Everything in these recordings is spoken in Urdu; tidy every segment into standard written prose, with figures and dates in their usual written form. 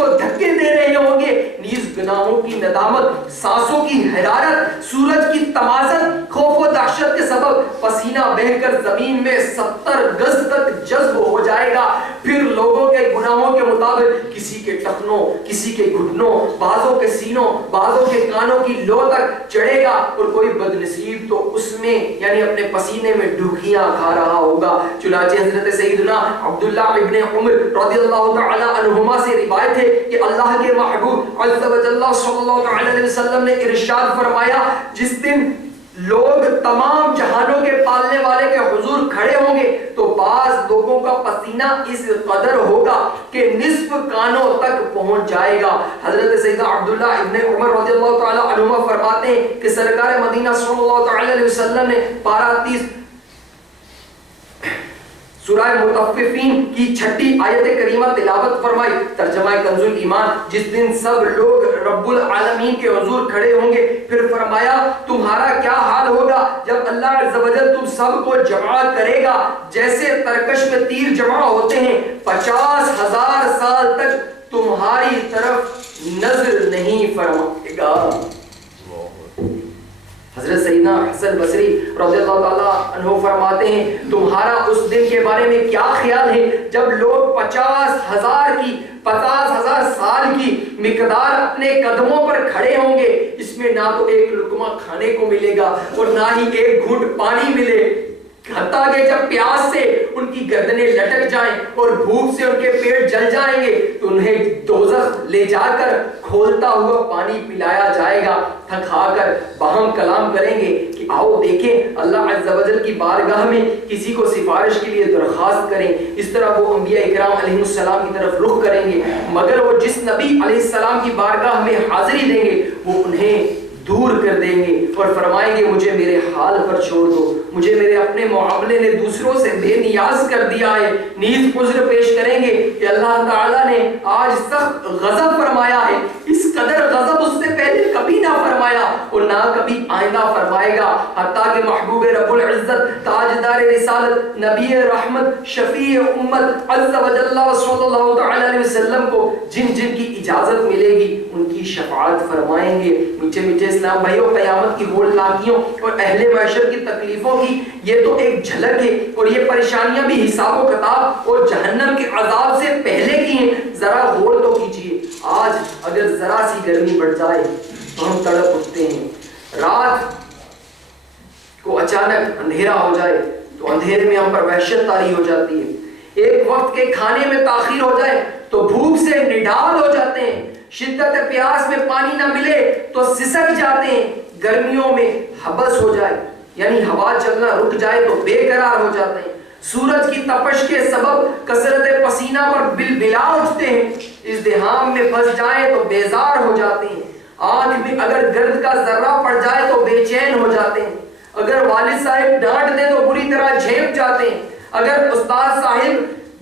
کو دھکے دے رہے ہوں گے، نیز گناہوں کی ندامت، سانسوں کی حرارت، سورج کی تمازت، خوف و دہشت کے سبب پسینہ بہہ کر زمین میں 70 گز تک جذب ہو جائے گا۔ پھر لوگوں کے گناہوں کے مطابق کسی کے ٹخنوں، کسی کے گھٹنوں، بعضوں کے سینوں، بعضوں کے کانوں کی لو تک چڑھے گا، اور کوئی بدنصیب تو اس میں یعنی اپنے پسینے میں ڈوکیاں کھا رہا ہوگا۔ چنانچہ حضرت سیدنا عبداللہ ابن عمر رضی اللہ تعالی عنہما سے روایت ہے کہ اللہ کے محبوب عز و جل صلی اللہ علیہ وسلم نے ارشاد فرمایا، جس دن لوگ تمام جہانوں کے پالنے والے کے حضور کھڑے ہوں گے تو بعض لوگوں کا پسینہ اس قدر ہوگا کہ نصف کانوں تک پہنچ جائے گا۔ حضرت سیدنا عبداللہ ابن عمر رضی اللہ تعالی عنہما فرماتے ہیں کہ سرکار مدینہ صلی اللہ تعالی علیہ وسلم نے پارہ 30 سورہ مطففین کی 6 آیت کریمہ تلاوت فرمائی۔ ترجمہ کنز الایمان، جس دن سب لوگ رب العالمین کے حضور کھڑے ہوں گے، پھر فرمایا تمہارا کیا حال ہوگا جب اللہ عز و جل تم سب کو جمع کرے گا جیسے ترکش میں تیر جمع ہوتے ہیں، 50,000 سال تک تمہاری طرف نظر نہیں فرمائے گا۔ حضرت سیدنا حسن بصری رضی اللہ تعالیٰ عنہ فرماتے ہیں تمہارا اس دن کے بارے میں کیا خیال ہے جب لوگ 50,000 سال کی مقدار اپنے قدموں پر کھڑے ہوں گے، اس میں نہ تو ایک لقمہ کھانے کو ملے گا اور نہ ہی ایک گھونٹ پانی ملے، حتیٰ کہ جب پیاس سے ان کی گردنیں لٹک جائیں اور بھوک سے ان کے پیٹ جل جائیں گے تو انہیں دوزخ لے جا کر کھولتا ہوا پانی پلایا جائے گا۔ تھک کر باہم کلام کریں گے کہ آؤ دیکھیں اللہ عز و جل کی بارگاہ میں کسی کو سفارش کے لیے درخواست کریں۔ اس طرح وہ انبیاء اکرام علیہ السلام کی طرف رخ کریں گے، مگر وہ جس نبی علیہ السلام کی بارگاہ میں حاضری دیں گے وہ انہیں دور کر دیں گے اور فرمائیں گے مجھے میرے حال پر چھوڑ دو، مجھے میرے اپنے معاملے نے دوسروں سے بے نیاز کر دیا ہے۔ نیز عذر پیش کریں گے کہ اللہ تعالیٰ نے آج سخت غضب فرمایا ہے، اس قدر غضب اس سے پہلے کبھی نہ فرمایا اور نہ کبھی آئندہ فرمائے گا، حتیٰ کہ محبوب رب العزت تاجدار رسالت نبی رحمت شفیع امت عز و جل صلی اللہ تعالی علیہ وسلم کو جن جن کی اجازت ملے گی ان کی شفاعت فرمائیں گے۔ میٹھے میٹھے اسلام بھائیوں، قیامت کی ہولناکیوں اور اہل محشر کی تکلیفوں کی یہ تو ایک جھلک ہے، اور یہ پریشانیاں بھی حساب و کتاب اور جہنم کے عذاب سے پہلے کی ہیں۔ ذرا غور تو کیجئے، آج اگر ذرا سی گرمی بڑھ جائے تو ہم تڑپ اٹھتے ہیں، رات کو اچانک اندھیرا ہو جائے تو اندھیرے میں ہم پر وحشت طاری ہو جاتی ہے، ایک وقت کے کھانے میں تاخیر ہو جائے تو بھوک سے نڈال ہو جاتے ہیں، شدت پیاس میں پانی نہ ملے تو سسک جاتے ہیں، گرمیوں میں حبس ہو جائے یعنی ہوا چلنا رک جائے تو بے قرار ہو جاتے ہیں، سورج کی تپش کے سبب کثرت پسینہ پر بلبلا اٹھتے ہیں، ازدحام میں پھنس جائیں تو بیزار ہو جاتے ہیں، آنکھ میں اگر گرد کا ذرہ پڑ جائے تو بے چین ہو جاتے ہیں، اگر والد صاحب ڈانٹ دیں تو بری طرح جھیپ جاتے ہیں، اگر استاد صاحب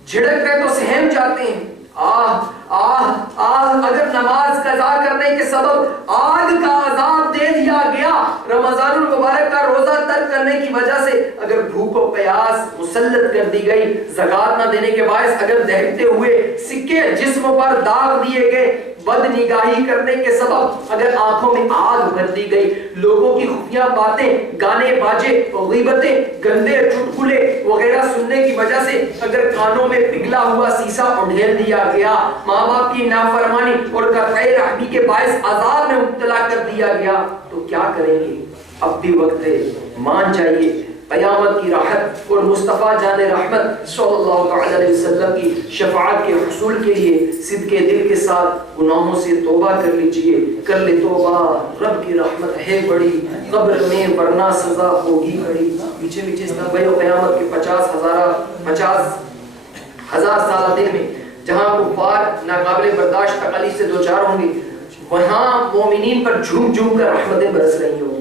جھڑک دیں تو سہم جاتے ہیں، آہ آہ آہ اگر نماز قضا کرنے کے سبب آگ کا عذاب دے دیا گیا، رمضان المبارک کا روزہ ترک کرنے کی وجہ سے اگر بھوک و پیاس مسلط کر دی گئی، زکوٰۃ نہ دینے کے باعث اگر دہتے ہوئے سکے جسم پر داغ دیے گئے، بد نگاہی کرنے کے سبب اگر آنکھوں میں آگ بھر دی گئی، لوگوں کی خفیہ باتیں، گانے باجے، غیبتیں، گندے چٹکلے وغیرہ سننے کی وجہ سے اگر کانوں میں پگھلا ہوا سیسا اڈھیل دیا گیا، ماں باپ کی نافرمانی اور قطع رحمی کے باعث عذاب میں مبتلا کر دیا گیا تو کیا کریں گے؟ اب بھی وقت ہے، مان جائیے، قیامت کی راحت اور مصطفیٰ جان رحمت صلی اللہ علیہ وسلم کی شفاعت کے حصول کے لیے صدق دل کے ساتھ گناہوں سے توبہ کر لیجئے، کر لے توبہ، رب کی رحمت ہے بڑی، قبر میں ورنہ سزا ہوگی بڑی۔ پیچھے پیچھے اسلام بھائیو، قیامت کے 50,000 سالہ دن میں جہاں کفار ناقابل برداشت تکالیف سے دوچار ہوں گے، وہاں مومنین پر جھوم جھوم کر رحمتیں برس رہی ہوں گی۔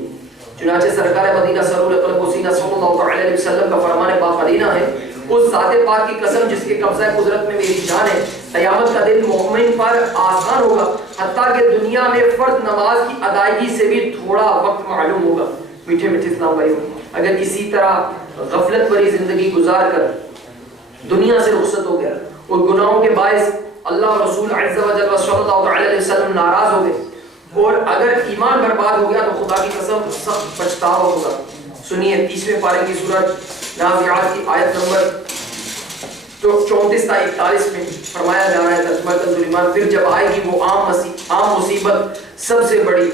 چنانچہ سرکار مدینہ سرور قلب و سینہ صلی اللہ علیہ وسلم کا فرمان باقرینہ ہے، اس ذات پاک کی قسم جس کے قبضہ قدرت میں میری جان ہے، قیامت کا دن مومن پر آسان ہوگا، حتیٰ کہ دنیا میں فرض نماز کی ادائیگی سے بھی تھوڑا وقت معلوم ہوگا۔ میٹھے میٹھے اسلام بھائیوں، اگر اسی طرح غفلت بھری زندگی گزار کر دنیا سے رخصت ہو گیا اور گناہوں کے باعث اللہ اور رسول عز و جل صلی اللہ علیہ وسلم ناراض ہو گئے، اور اگر ایمان برباد ہو گیا تو خدا کی قسم سخت پچھتاوا ہوگا۔ سنیے 30ویں پارے کی سورۃ نازعات کی آیت نمبر 34 تا 41 میں فرمایا جا رہا ہے ترجمہ کنز ایمان، پھر جب آئے گی وہ عام مصیبت سب سے بڑی،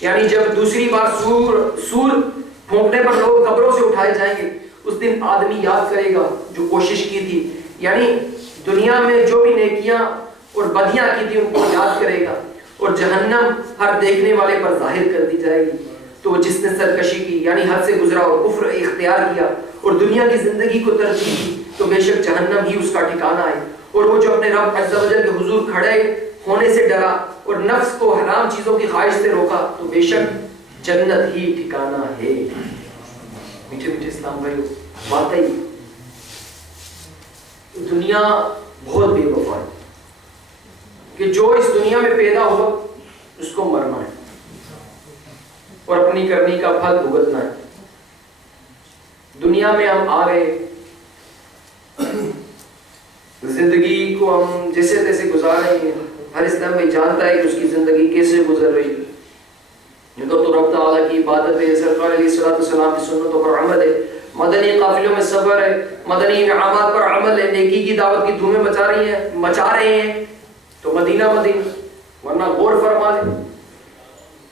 یعنی جب دوسری بار سور پھونکنے پر لوگ قبروں سے اٹھائے جائیں گے، اس دن آدمی یاد کرے گا جو کوشش کی تھی، یعنی دنیا میں جو بھی نیکیاں اور بدیاں کی تھی ان کو یاد کرے گا، اور جہنم ہر دیکھنے والے پر ظاہر کر دی جائے گی۔ تو جس نے سرکشی کی یعنی حد سے گزرا اور کفر اختیار کیا اور دنیا کی زندگی کو ترجیح دی تو بے شک جہنم ہی اس کا ٹھکانہ ہے، اور وہ جو اپنے رب عز و جل کے حضور کھڑے ہونے سے ڈرا اور نفس کو حرام چیزوں کی خواہش سے روکا تو بے شک جنت ہی ٹھکانہ ہے۔ میٹھے میٹھے اسلام بھائیو، واقعی دنیا بہت بے وفا ہے کہ جو اس دنیا میں پیدا ہوا اس کو مرنا ہے اور اپنی کرنی کا پھل بھگتنا ہے۔ دنیا میں ہم آ گئے، زندگی کو ہم جیسے تیسے گزار رہے ہیں، ہر اسلام میں جانتا ہے کہ اس کی زندگی کیسے گزر رہی ہے۔ یہ تو رب تعالیٰ کی عبادت ہے، سرکار علیہ السلام کی سنتوں پر عمل ہے، مدنی قافلوں میں صبر ہے، مدنی انعامات پر عمل ہے، نیکی کی دعوت کی دھومیں مچا رہے ہیں تو مدینہ ورنہ غور فرما لیں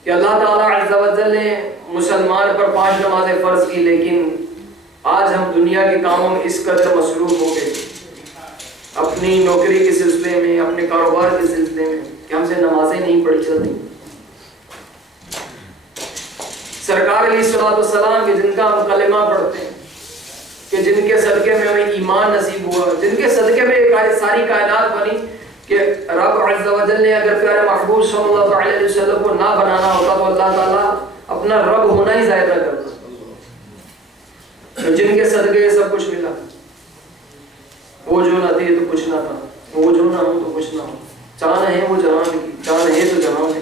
کہ اللہ تعالیٰ عز و جل نے مسلمان پر 5 نمازیں فرض کی، لیکن آج ہم دنیا کے کاموں میں اس قدر مصروف ہو گئے اپنی نوکری کے سلسلے میں، اپنے کاروبار کے سلسلے میں، کہ ہم سے نمازیں نہیں پڑھی جاتی۔ سرکار علیہ السلام کے جن کا ہم کلمہ پڑھتے ہیں، کہ جن کے صدقے میں ہمیں ایمان نصیب ہوا، جن کے صدقے میں ساری کائنات بنی، کہ رب عز و جل نے اگر پیارے محبوب صلی اللہ علیہ وسلم کو نہ بنانا ہوتا تو اللہ تعالیٰ اپنا رب ہونا ہی ظاہر نہ کرتا۔ جن کے صدقے سب کچھ ملا، وہ جو نہ تھے تو کچھ نہ تھا، وہ جو نہ ہو تو کچھ نہ ہو، چاند ہے وہ جہان کی، چاند ہے تو جہان ہے۔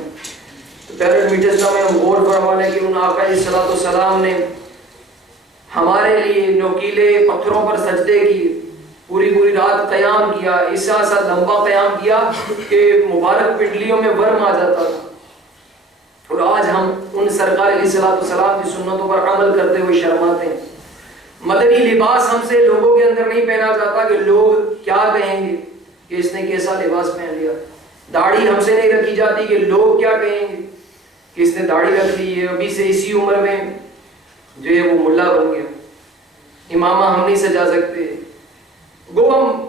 تو پیارے میٹھے اسلام میں ہم غور فرمانے کہ ان آقا علیہ السلام نے ہمارے لیے نوکیلے پتھروں پر سجدے کی، پوری رات قیام کیا، ایسا لمبا قیام کیا کہ مبارک پنڈلیوں میں ورم آ جاتا تھا، اور آج ہم ان سرکار علیہ السلام کی سنتوں پر عمل کرتے ہوئے شرماتے ہیں۔ مدنی لباس ہم سے لوگوں کے اندر نہیں پہنا جاتا کہ لوگ کیا کہیں گے کہ اس نے کیسا لباس پہن لیا، داڑھی ہم سے نہیں رکھی جاتی کہ لوگ کیا کہیں گے کہ اس نے داڑھی رکھ لی ہے، ابھی سے اسی عمر میں جو ہے وہ ملا بن گیا، امامہ ہم نہیں سجا سکتے۔ گو ہم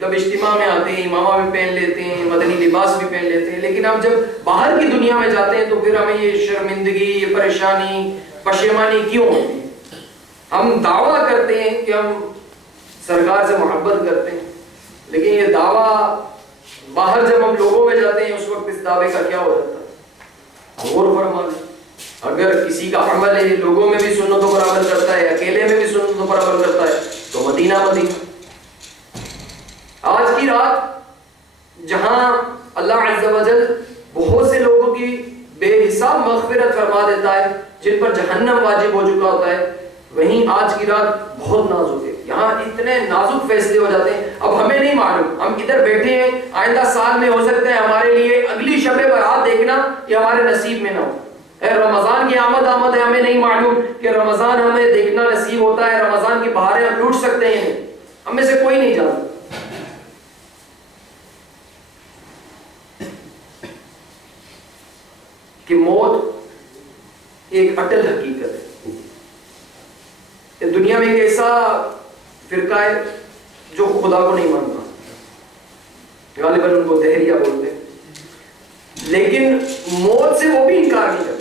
جب اجتماع میں آتے ہیں امامہ بھی پہن لیتے ہیں، مدنی لباس بھی پہن لیتے ہیں، لیکن ہم جب باہر کی دنیا میں جاتے ہیں تو پھر ہمیں یہ شرمندگی، یہ پریشانی، پشیمانی کیوں ہوتی ہے؟ ہم دعویٰ کرتے ہیں کہ ہم سرکار سے محبت کرتے ہیں، لیکن یہ دعویٰ باہر جب ہم لوگوں میں جاتے ہیں اس وقت اس دعوے کا کیا ہو جاتا ہے؟ غور فرما لیں۔ اگر کسی کا عمل ہے لوگوں میں بھی سنتوں پر عمل کرتا ہے، اکیلے میں بھی سنتوں پر عمل کرتا ہے تو مدینہ۔ آج کی رات جہاں اللہ عز و جل بہت سے لوگوں کی بے حساب مغفرت فرما دیتا ہے جن پر جہنم واجب ہو چکا ہوتا ہے، وہیں آج کی رات بہت نازک ہے، یہاں اتنے نازک فیصلے ہو جاتے ہیں۔ اب ہمیں نہیں معلوم، ہم ادھر بیٹھے ہیں، آئندہ سال میں ہو سکتا ہے ہمارے لیے اگلی شب برات دیکھنا یہ ہمارے نصیب میں نہ ہو۔ رمضان کی آمد ہے، ہمیں نہیں معلوم کہ رمضان ہمیں دیکھنا نصیب ہوتا ہے، رمضان کی بہاریں ہم لوٹ سکتے ہیں، ہم میں سے کوئی نہیں جانتا۔ کہ موت ایک اٹل حقیقت ہے۔ دنیا میں ایک ایسا فرقہ ہے جو خدا کو نہیں مانتا، غالباً ان کو دہریہ بولتے ہیں، لیکن موت سے وہ بھی انکار نہیں کرتے۔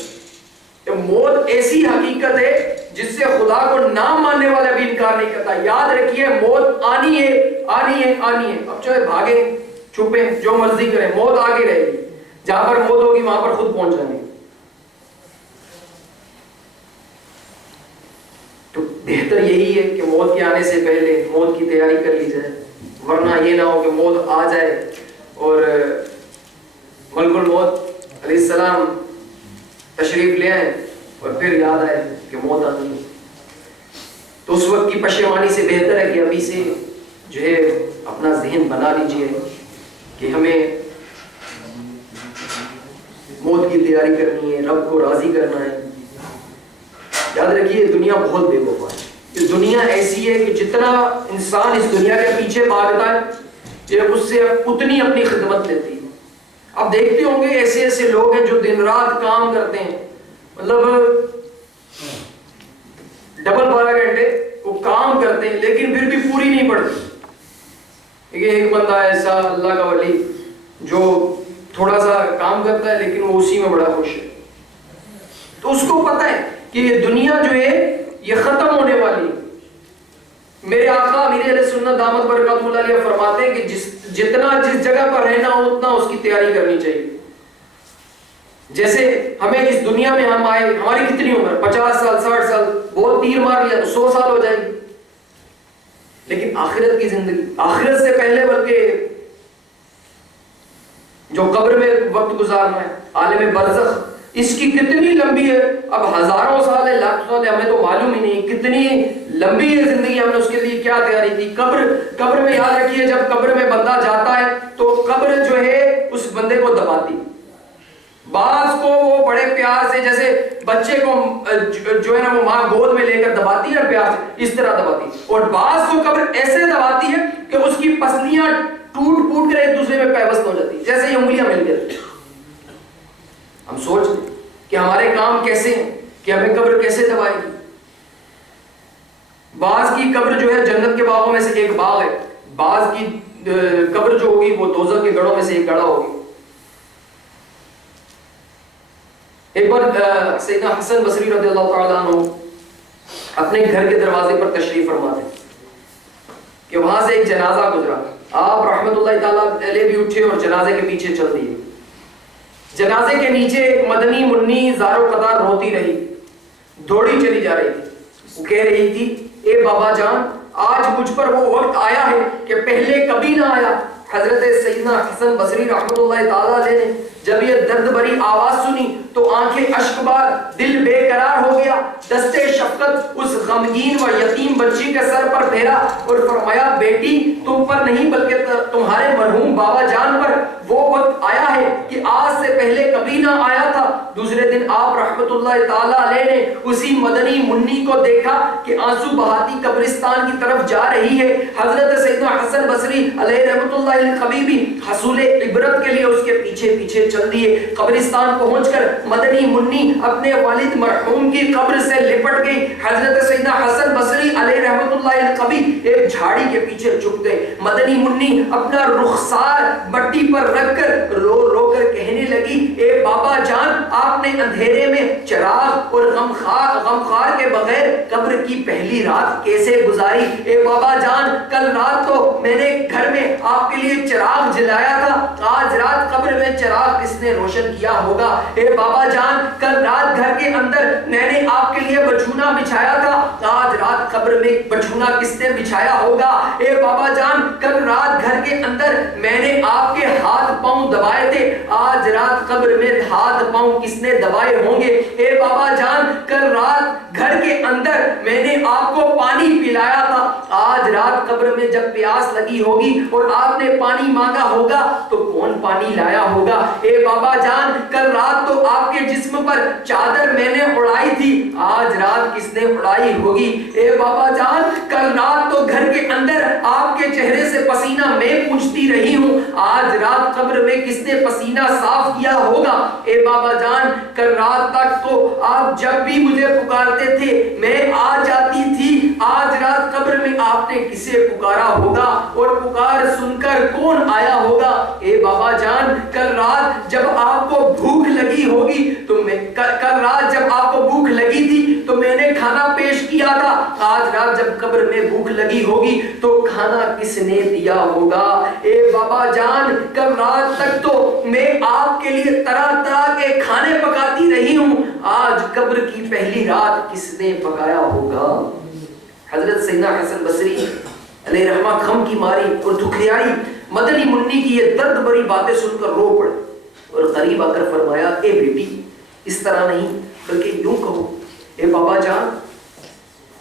موت ایسی حقیقت ہے جس سے خدا کو نہ ماننے والا بھی انکار نہیں کرتا۔ یاد رکھیے موت آنی ہے، آنی ہے، آنی ہے۔ اب چاہے بھاگیں، چھپیں، جو مرضی کریں، موت آگے رہے گی، جہاں پر موت ہوگی وہاں پر خود پہنچ جائیں گے۔ تو بہتر یہی ہے کہ موت کے آنے سے پہلے موت کی تیاری کر لی جائے، ورنہ یہ نہ ہو کہ موت آ جائے اور ملک الموت علیہ السلام تشریف لے آئے اور پھر یاد آئے کہ موت آنی ہے۔ تو اس وقت کی پشیمانی سے بہتر ہے کہ ابھی سے جو ہے اپنا ذہن بنا لیجئے کہ ہمیں موت کی تیاری کرنی ہے، رب کو راضی کرنا ہے. یاد رکھیے دنیا بہت بے وفا ہے. یہ دنیا ایسی ہے کہ جتنا انسان اس دنیا کے پیچھے بھاگتا ہے یہ اس سے اتنی اپنی خدمت لیتی ہے. آپ دیکھتے ہوں گے ایسے ایسے لوگ ہیں جو دن رات کام کرتے ہیں، مطلب ڈبل 12 گھنٹے وہ کام کرتے ہیں لیکن پھر بھی پوری نہیں پڑتی. ایک بندہ ایسا اللہ کا ولی جو تھوڑا سا کام کرتا ہے لیکن وہ اسی میں بڑا خوش ہے. تو اس کو پتہ ہے کہ یہ دنیا جو ہے یہ ختم ہونے والی ہے. میرے آقا امیر اہل سنت دامت برکاتہ اللہ علیہ فرماتے ہیں کہ جتنا جس جگہ پر رہنا ہو اتنا اس کی تیاری کرنی چاہیے. جیسے ہمیں اس دنیا میں ہم آئے، ہماری کتنی عمر 50 سال 60 سال، بہت تیر مار لیا تو 100 سال ہو جائے گی. لیکن آخرت کی زندگی، آخرت سے پہلے بلکہ جو قبر میں وقت گزارنا ہے، عالم برزخ، اس کی کتنی لمبی ہے. اب ہزاروں سال ہے، لاکھ سال ہے، ہمیں تو معلوم ہی نہیں کتنی لمبی ہے زندگی. ہم نے اس کے لیے کیا تیاری کی. قبر میں یاد رکھیے جب قبر میں بندہ جاتا ہے تو قبر جو ہے اس بندے کو دباتی. بعض کو وہ بڑے پیار سے، جیسے بچے کو جو ہے نا وہ ماں گود میں لے کر دباتی ہے پیار سے، اس طرح دباتی. اور بعض کو قبر ایسے دباتی ہے کہ اس کی پسلیاں ٹوٹ کر ایک دوسرے میں پیوست ہو جاتی، جیسے یہ انگلیاں مل گئی. ہم سوچ لیں کہ ہمارے کام کیسے ہیں کہ ہمیں قبر کیسے دبائے گی. بعض کی قبر جو ہے جنت کے باغوں میں سے ایک باغ ہے، بعض کی قبر جو ہوگی وہ دوزخ کے گڑھوں میں سے ایک گڑھا ہوگی. ایک بار سیدنا حسن بصری رضی اللہ تعالیٰ عنہ اپنے گھر کے دروازے پر تشریف فرما تھے کہ وہاں سے ایک جنازہ گزرا. آپ رحمت اللہ تعالیٰ علیہ بھی اٹھے اور جنازے کے پیچھے چل دیے. جنازے کے نیچے ایک مدنی منی زار و قطار روتی رہی، دوڑی چلی جا رہی تھی. وہ کہہ رہی تھی اے بابا جان، آج مجھ پر وہ وقت آیا ہے کہ پہلے کبھی نہ آیا. حضرت سیدنا حسن بصری رحمت اللہ تعالیٰ علیہ نے جب یہ درد بری آواز سنی تو آنکھیں اشک بار، دل بے قرار ہو گیا. دستے شفقت اس غمگین و یتیم بچی کے سر پر پھیرا اور فرمایا بیٹی تم پر نہیں بلکہ تمہارے مرحوم بابا جان پر وہ وقت آیا ہے کہ آج سے پہلے کبھی نہ آیا تھا. دوسرے دن آپ رحمت اللہ تعالیٰ علیہ نے اسی مدنی منی کو دیکھا کہ آنسو بہاتی قبرستان کی طرف جا رہی ہے. حضرت سیدنا حسن بصری علیہ رحمت اللہ القبیبی حصول عبرت کے لیے اس کے پیچھے پیچھے چل دیے. قبرستان پہنچ کر مدنی منی اپنے والد مرحوم کی قبر سے لپٹ گئی. حضرت سیدنا حسن بصری علیہ رحمت اللہ القبی ایک جھاڑی کے پیچھے چھپ گئے. مدنی منی اپنا رخسار مٹی پر رکھ کر رو رو کر کہنے لگی اے بابا جان، آپ نے اندھیرے میں چراغ اور غمخوار کے بغیر قبر کی پہلی رات کیسے گزاری. اے بابا جان، کل رات تو میں نے گھر میں آپ کے لیے چراغ جلایا تھا، آج رات قبر میں چراغ کس نے روشن کیا ہوگا. اے بابا جان، کل رات گھر کے اندر میں نے آپ کے لیے بچھونا بچھایا تھا، آج رات قبر میں بچھونا کس نے بچھایا ہوگا. اے بابا جان، کل رات گھر کے اندر میں نے آپ کے ہاتھ پاؤں دبائے تھے، آج رات قبر میں ہاتھ پاؤں کس نے دبائے ہوں گے. اے بابا جان، کل رات گھر کے اندر میں نے آپ کو پانی پلایا تھا، آج رات قبر میں جب پیاس لگی ہوگی اور آپ نے پانی مانگا ہوگا تو کون پانی لایا ہوگا. اے بابا جان، کل رات تو آپ کے جسم پر چادر میں نے اڑائی تھی، آج رات کس نے اڑائی ہوگی. اے بابا جان، کل رات تو گھر کے اندر آپ کے چہرے سے پسینہ میں پوچھتی رہی ہوں، آج رات قبر میں کس نے پسینہ صاف کیا ہوگا. اے بابا جان، کل رات تک تو آپ جب بھی مجھے پکارتے تھے میں آ جاتی تھی، آج رات قبر میں آپ نے کسے پکارا ہوگا اور پکار سن کر کون آیا ہوگا. اے بابا جان، کل رات جب آپ کو بھوک لگی ہوگی تو کل رات جب آپ کو بھوک لگی تھی تو میں نے کھانا پیش کیا تھا، آج رات جب قبر میں بھوک لگی ہوگی تو کھانا کس نے دیا ہوگا. اے بابا جان، کل رات تک تو میں آپ کے لیے طرح طرح کے کھانے پکاتی رہی ہوں، آج قبر کی پہلی رات کس نے پکایا ہوگا. حضرت سیدنا حسن بصری علیہ رحمہ غم کی ماری اور دکھیائی مدنی منی کی یہ درد بری باتیں سن کر رو پڑے اور قریب آ کر فرمایا اے بیٹی، اس طرح نہیں بلکہ یوں کہو. اے بابا جان،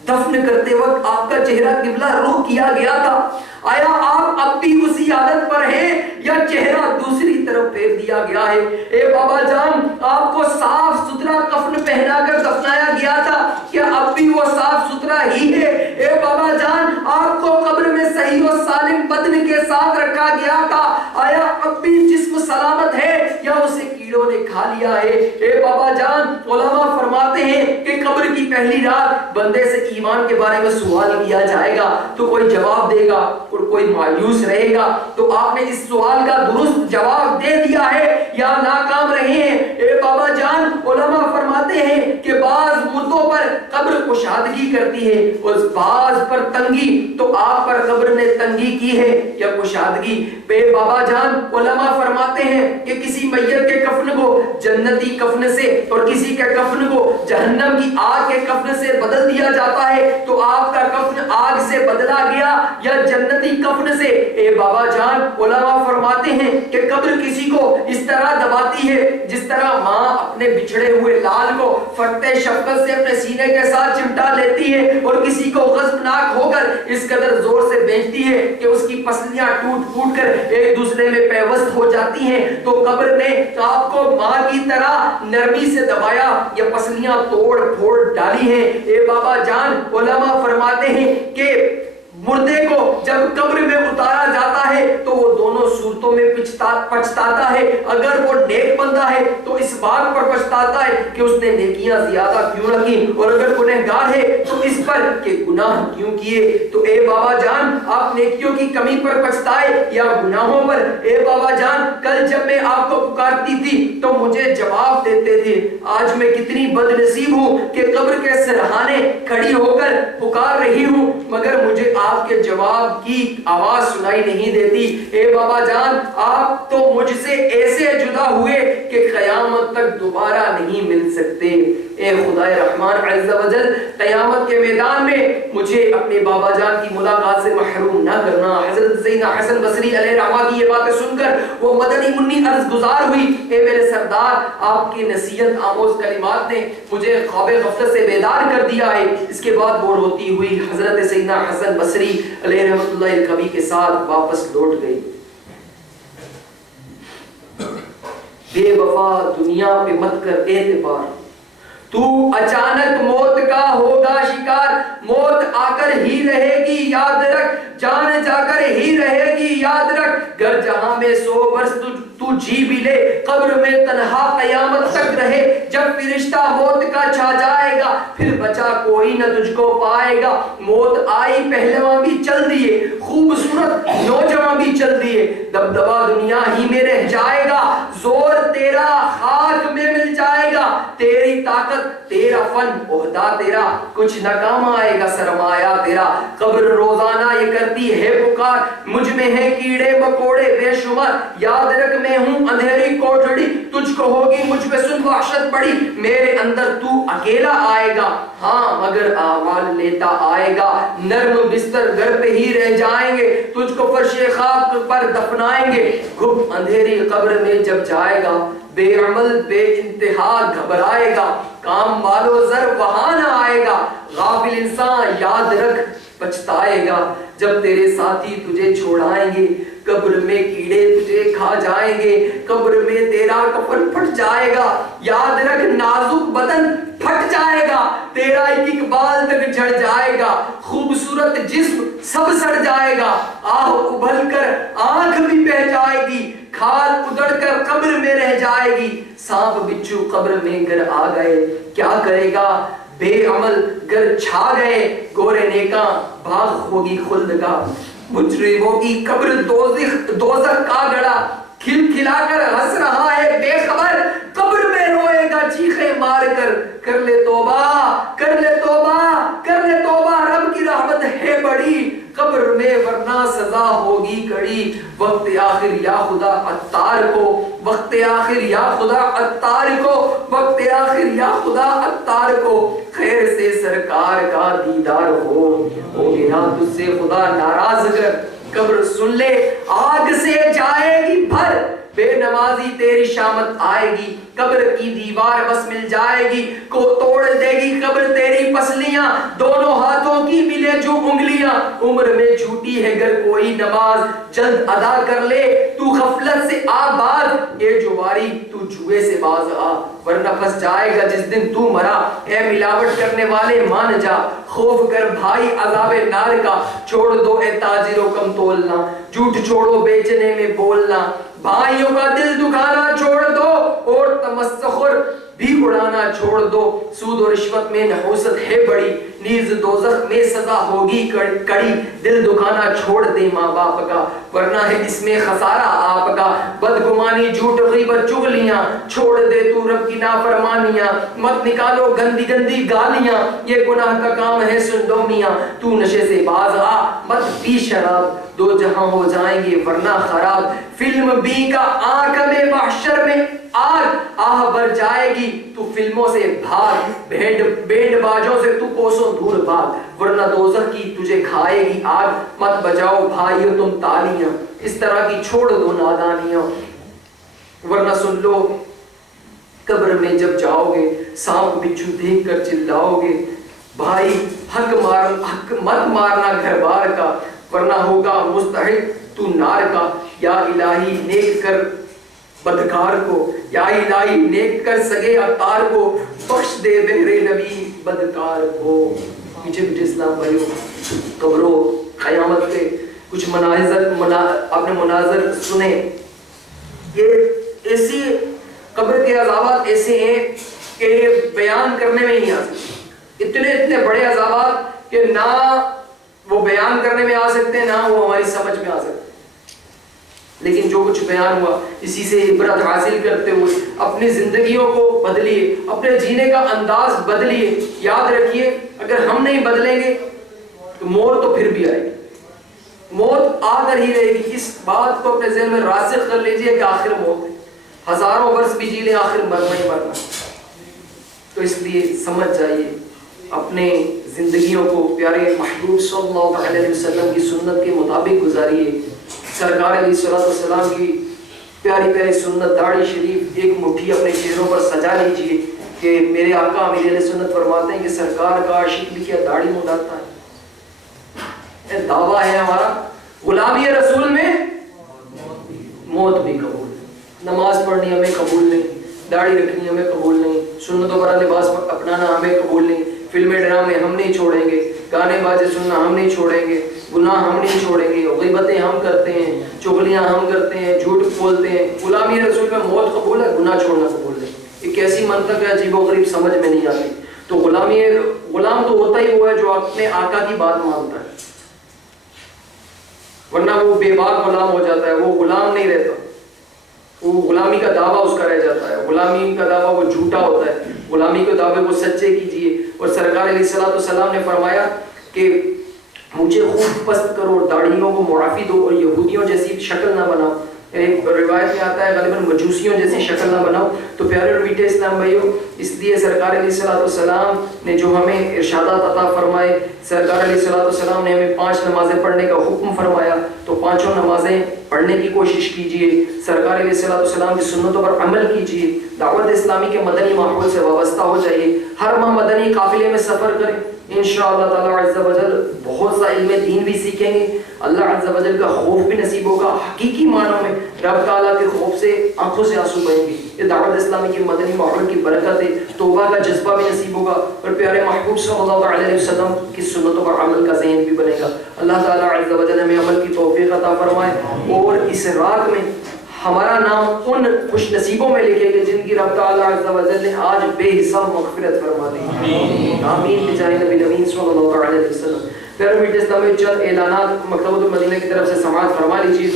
دفن کرتے وقت آپ کا چہرہ قبلہ رخ کیا گیا تھا، آیا آپ اب بھی اسی حالت پر ہیں یا چہرہ دوسری طرف پھیر دیا گیا ہے؟ اے بابا جان، آپ کو صاف ستھرا کفن پہنا کر دفنایا گیا تھا، کیا اب بھی وہ صاف ستھرا ہی ہے؟ اے بابا جان، آپ کو قبر میں صحیح و سالم بدن کے ساتھ رکھا گیا تھا، آیا اب بھی جسم سلامت ہے یا اسے کیڑوں نے کھا لیا ہے؟ اے بابا جان، علماء فرماتے ہیں کہ قبر کی پہلی رات بندے سے ایمان کے بارے میں سوال کیا جائے گا تو کوئی جواب دے گا اور کوئی مایوس رہے گا۔ تو آپ نے اس سوال کا درست جواب دے دیا ہے یا ناکام رہے ہیں؟ اے بابا جان، علماء فرماتے ہیں کہ بعض مردوں پر قبر کشادگی کرتی ہے اور بعض پر تنگی، تو آپ پر قبر نے تنگی کی ہے یا کشادگی؟ اے بابا جان، علماء فرماتے ہیں کہ کسی میت کے کفن کو جنتی کفن سے اور کسی کے کفن کو جہنم کی آگ کے کفن سے بدل دیا جاتا ہے، تو آپ کا کفن آگ سے بدلا گیا یا جنتی کفن سے؟ اے بابا جان، علماء فرماتے ہیں کہ قبر کسی کو اس طرح دباتی ہے جس طرح ماں اپنے بچھڑے ہوئے لال کو فتح شفقت سے اپنے سینے کے ساتھ چمٹا لیتی ہے اور کسی کو غضبناک ہو کر اس قدر زور سے بھیجتی ہے کہ اس کی پسلیاں ٹوٹ پھوٹ کر ایک دوسرے میں پیوست ہو جاتی ہیں، تو قبر نے آپ کو ماں کی طرح نرمی سے دبایا یا پسلیاں توڑ پھوڑ ڈالی ہیں؟ اے بابا جان، علماء فرماتے ہیں کہ مردے کو جب قبر میں اتارا جاتا ہے تو وہ دونوں صورتوں میں پچھتاتا ہے۔ اگر وہ نیک بندہ ہے تو اس بات پر پچھتاتا ہے کہ اس نے نیکیاں زیادہ کیوں نہ کی، اور اگر گنہگار ہے تو اس پر کہ گناہ کیوں کیے۔ تو اے بابا جان، آپ نیکیوں کی کمی پر پچھتائے یا گناہوں پر؟ اے بابا جان، کل جب میں آپ کو پکارتی تھی تو مجھے جواب دیتے تھے، آج میں کتنی بد نصیب ہوں کہ قبر کے سرہانے کھڑی ہو کر پکار رہی ہوں مگر مجھے آپ کے جواب کی آواز سنائی نہیں دیتی۔ اے بابا جان، آپ تو مجھ سے ایسے جدا ہوئے کہ قیامت تک دوبارہ نہیں مل سکتے۔ اے خدائے رحمان عز و جل، قیامت کے میدان میں مجھے اپنے بابا جان کی ملاقات سے محروم نہ کرنا۔ حضرت سیدنا حسن بصری علیہ رحمہ کی یہ باتیں سن کر وہ مدنی منی عرض گزار ہوئی، اے میرے سردار، آپ کی نصیحت آموز کلمات نے مجھے خواب غفلت سے بیدار کر دیا ہے۔ اس کے بعد وہ روتی ہوئی حضرت سیدنا حسن بصری علیہ رحمۃ اللہ الکبی کے ساتھ واپس لوٹ گئی۔ بے وفا دنیا پہ مت کر اعتبار، تو اچانک موت کا ہوگا شکار، موت آ کر ہی رہے گی یاد رکھ، جان جا کر ہی رہے گی یاد رکھ، گر جہاں میں 100 برس تو جی بھی لے، قبر میں تنہا قیامت تک رہے، جب فرشتہ موت کا چھا جائے گا پھر بچا کوئی نہ تجھ کو پائے گا، موت آئی پہلواں بھی چل دیے، خوبصورت نوجوان بھی چل دیے، دبدبا دنیا ہی میں رہ جائے گا، زور تیرا خاک میں مل جائے گا، تیری طاقت تیرا فن عہدہ تیرا کچھ نہ کام آئے گا سرمایہ تیرا، قبر روزانہ یہ کرتی ہے پکار، مجھ میں ہے کیڑے مکوڑے بے شمار، یاد رکھ میں ہوں اندھیری کوٹڑی، تجھ کو ہوگی مجھ پہ سن وحشت پڑی، میرے اندر تو اکیلا آئے گا، ہاں مگر آوال لیتا آئے گا، نرم بستر گھر پہ ہی رہ جائیں گے، تجھ کو فرش خاک پر دفنائیں گے، گھپ اندھیری قبر میں جب جائے گا، بے عمل بے انتہا گھبرائے گا، کام مالو زر وہاں نہ آئے گا، غافل انسان یاد رکھ پچھتائے گا، جب تیرے ساتھی تجھے چھوڑائیں گے، قبر میں کیڑے تجھے کھا جائیں گے، قبر میں تیرا کفن پھٹ جائے گا، یاد رکھ نازک بدن پھٹ جائے گا، تیرا ایک بال تک جھڑ جائے گا، خوبصورت جسم سب سڑ جائے گا، آہ ابھل کر آنکھ بھی بہ جائے گی، کھال ادڑ کر قبر میں رہ جائے گی، سانپ بچھو قبر میں گر آ گئے کیا کرے گا، بے عمل گر چھا گئے گورے نیکاں باغ ہوگی خلد کا، مجرموں کی قبر دوزخ کا گڑا، کھل کھلا کر ہنس رہا ہے بے خبر، قبر میں روئے گا چیخے مار کر لے توبہ کر لے توبہ کر لے توبہ، رب کی رحمت ہے بڑی، قبر میں ورنہ سزا ہوگی کڑی، وقت آخر یا خدا عطار کو، وقت آخر یا خدا عطار کو، وقت آخر یا خدا عطار کو، خیر سے سرکار کا دیدار ہو گیا تجھ سے خدا ناراض کر، قبر سن لے آگ سے جائے گی بھر، بے نمازی تیری شامت آئے گی، قبر کی دیوار بس مل جائے گی، کو توڑ دے گی قبر تیری پسلیاں، دونوں ہاتھوں کی ملے جو انگلیاں، عمر میں جھوٹی ہے گر کوئی نماز، جلد ادا کر لے تو غفلت سے آباد، اے جواری تو جوئے سے باز آ، ورنہ پھنس جائے گا جس دن تو مرا، اے ملاوٹ کرنے والے مان جا، خوف کر بھائی عذاب نار کا، چھوڑ دو اے تاجروں کم تولنا، جھوٹ چھوڑو بیچنے میں بولنا، بھائیوں کا دل دکھانا چھوڑ دو اور تمسخر بھی اڑانا چھوڑ دو، سود و رشوت میں نحوست ہے بڑی، نیز دوزخ میں سزا ہوگی کڑی، دل دکھانا چھوڑ دے ماں باپ کا ورنہ ہے اس میں خسارہ آپ کا، بدگمانی جھوٹ غیبت چغلیاں، چھوڑ دے تو رب کی نافرمانیاں، مت نکالو گندی گندی گالیاں، یہ گناہ کا کام ہے سن دو میاں، تو نشے سے باز آ مت پی شراب، دو جہاں ہو جائیں گے ورنہ خراب، فلم بی کا آنکھ میں محشر میں آگ آہ بھر جائے گی، تو فلموں سے بھاگ، بینڈ باجوں سے تو کوسوں دور بھاگ، ورنہ دوزخ کی تجھے کھائے گی آگ، مت بجاؤ بھائیو تم تالیاں، اس طرح کی چھوڑ دو نادانیاں، ورنہ سن لو قبر میں جب جاؤ گے سانپ بچھو دیکھ کر چلاؤ گے، بھائی حق مت مارنا گھر بار کا ورنہ ہوگا مستحق تو نار کا، یا الہی نیک کر بدکار کو، یا الہی نیک کر سگے عطار کو، بخش دے بہرے نبی بدکار کو۔ پیچھے اسلام بھائیو قبروں قیامت کے کچھ آپ نے مناظر سنے، یہ ایسی قبر کے عذابات ایسے ہیں کہ یہ بیان کرنے میں نہیں آ سکتے، اتنے بڑے عذابات کہ نہ وہ بیان کرنے میں آ سکتے ہیں نہ وہ ہماری سمجھ میں آ سکتے ہیں، لیکن جو کچھ بیان ہوا اسی سے عبرت حاصل کرتے ہوئے اپنی زندگیوں کو بدلیے، اپنے جینے کا انداز بدلیے، یاد رکھیے اگر ہم نہیں بدلیں گے تو موت تو پھر بھی آئے گی، موت آ کر ہی رہے گی، اس بات کو اپنے ذہن میں راسخ کر لیجئے کہ آخر موت ہے، ہزاروں برس بھی جی لیں آخر مرنا ہی مرنا، تو اس لیے سمجھ جائیے اپنے زندگیوں کو پیارے محبوب صلی اللہ علیہ وسلم کی سنت کے مطابق گزاریے، سرکار علیہ السلام کی پیاری پیاری سنت داڑھی شریف ایک مٹھی اپنے چہروں پر سجا لیجئے کہ میرے آقا امیر علیہ سنت فرماتے ہیں کہ سرکار کا عاشق بھی کیا داڑھی منڈاتا ہے، دعویٰ ہے ہمارا غلامی رسول میں موت بھی قبول، نماز پڑھنی ہمیں قبول نہیں، داڑھی رکھنی ہمیں قبول نہیں، سنتوں پر لباس اپنانا ہمیں قبول نہیں، فلمیں ڈرامے ہم نہیں چھوڑیں گے، گانے باجے سننا ہم نہیں چھوڑیں گے، گناہ ہم نہیں چھوڑیں گے، غیبتیں ہم کرتے ہیں، چغلیاں ہم کرتے ہیں، جھوٹ بولتے ہیں، غلامی رسول میں موت قبول ہے، گناہ چھوڑنا قبول ہے، یہ کیسی منطق ہے عجیب و غریب سمجھ میں نہیں آتی، تو غلام تو ہوتا ہی وہ ہے جو اپنے آقا کی بات مانتا ہے، ورنہ وہ بے باک غلام ہو جاتا ہے، وہ غلام نہیں رہتا، وہ غلامی کا دعویٰ اس کا رہ جاتا ہے، غلامی کا دعویٰ وہ جھوٹا ہوتا ہے، غلامی کے دعوے کو سچے کیجئے، اور سرکار علیہ السلام نے فرمایا کہ مجھے خوب پست کرو اور داڑھیوں کو معافی دو اور یہودیوں جیسی شکل نہ بناؤ، ایک روایت میں آتا ہے غالباً مجوسیوں جیسی شکل نہ بناؤ، تو پیارے اور میٹھے اسلام بھائیو اس لیے سرکار علیہ السلام نے جو ہمیں ارشادات عطا فرمائے، سرکار علیہ السلام نے ہمیں 5 نمازیں پڑھنے کا حکم فرمایا، تو 5 نمازیں پڑھنے کی کوشش کیجئے، سرکار علیہ السلام کی سنتوں پر عمل کیجئے، دعوت اسلامی کے مدنی ماحول سے وابستہ ہو جائیے، ہر ماہ مدنی قافلے میں سفر کریں، انشاءاللہ تعالی عز و جل بہت سا علم دین بھی سیکھیں گے، اللہ عز و جل کا خوف بھی نصیب ہوگا، حقیقی معنوں میں رب تعالیٰ کے خوف سے آنکھوں سے آنسو بہیں گے، یہ دعوت اسلامی کے مدنی ماحول کی برکت ہے، توبہ کا جذبہ بھی نصیب ہوگا، اور پیارے محبوب صلی اللہ علیہ وسلم کی سنتوں پر عمل کا ذہن بھی بنے گا، اللہ تعالیٰ عز و جل ہمیں عمل کی توفیق عطا فرمائے، اور اس رات میں ہمارا نام ان خوش نصیبوں میں لکھے گئے جن کی رب تعالیٰ عز و جل نے آج بے حساب مغفرت فرما دی، آمین بجاہ نبی امین صلی اللہ علیہ وسلم۔ پھر میٹھے اسلام میں چند اعلانات مکتبۃ المدینہ کی طرف سے سماعت فرما لیجیے۔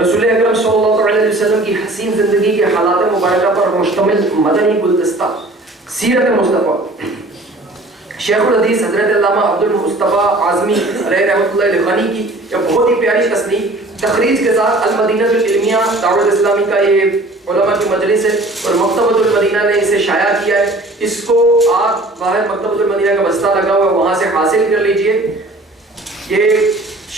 رسول اکرم صلی اللہ علیہ وسلم کی حسین زندگی کے حالات مبارکہ پر مشتمل مدنی گلدستہ سیرت مصطفیٰ، شیخ الحدیث حضرت علامہ عبد المصطفیٰ اعظمی علیہ رحمۃ اللہ الغنی کی یہ بہت ہی پیاری تصنیف تخریج کے ساتھ المدینہ العلمیہ دعوت اسلامی کا یہ علماء کی مجلس ہے، اور مکتبۃ المدینہ نے اسے شائع کیا ہے، اس کو آپ باہر مکتبۃ المدینہ کا بستہ لگا ہوا ہے وہاں سے حاصل کر لیجئے۔ یہ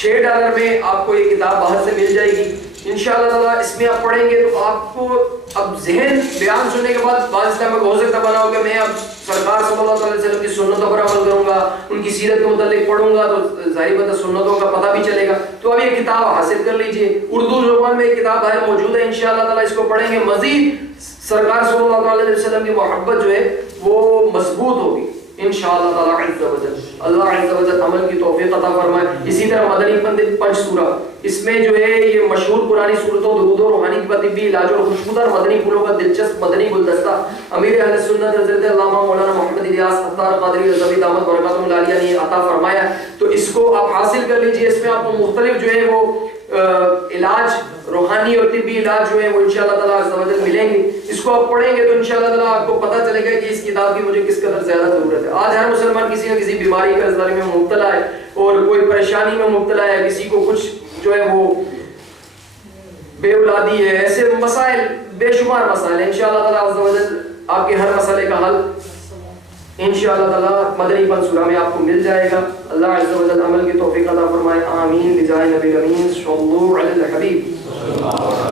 $6 میں آپ کو یہ کتاب باہر سے مل جائے گی انشاءاللہ تعالیٰ. اس میں آپ پڑھیں گے تو آپ کو اب ذہن بیان سننے کے بعد بعض ٹائم ہو سکتا بنا ہو کہ میں اب سرکار صلی اللہ علیہ وسلم کی سنتوں پر عمل کروں گا, ان کی سیرت کے متعلق پڑھوں گا تو ظاہر بات ہے سنتوں کا پتہ بھی چلے گا. تو اب یہ کتاب حاصل کر لیجئے, اردو زبان میں یہ کتاب باہر موجود ہے انشاءاللہ تعالیٰ. اس کو پڑھیں گے مزید سرکار صلی اللہ علیہ وسلم کی محبت جو ہے وہ مضبوط ہوگی انشاءاللہ تعالیٰ عز و جل. اللہ عز و جل عمل کی توفیق عطا فرمائے. اسی طرح مدنی پنج سورہ, اس میں جو ہے یہ مشہور قرآنی صورتوں درود و روحانی کی طبی علاج اور خوشبودار مدنی پھولوں کا دلچسپ مدنی گلدستہ امیر اہل سنت حضرت علامہ مولانا محمد الیاس اتار قادری رضوی دامت برکاتہ العالیہ نے عطا فرمایا. تو اس کو آپ حاصل کر لیجئے. اس میں آپ کو مختلف جو ہے وہ علاج روحانی اور طبی علاج جو ہے وہ انشاءاللہ تعالیٰ عز و جل ملیں گے. اس کو آپ پڑھیں گے تو انشاءاللہ تعالیٰ آپ کو پتہ چلے گا کہ اس کتاب کی مجھے کس قدر زیادہ ضرورت ہے. آج ہر مسلمان کسی نہ کسی بیماری کا ازداری میں مبتلا ہے اور کوئی پریشانی میں مبتلا ہے, کسی کو کچھ جو ہے وہ بے اولادی ہے, ایسے مسائل بے شمار مسائل ہیں. انشاءاللہ تعالیٰ عز و جل آپ کے ہر مسئلے کا حل انشاءاللہ تعالیٰ مدنی پنج سورہ میں آپ کو مل جائے گا. اللہ عز و جل عمل کی توفیق عطا فرمائے. آمین بجائے نبی الامین صلی اللہ علیہ الحبیب.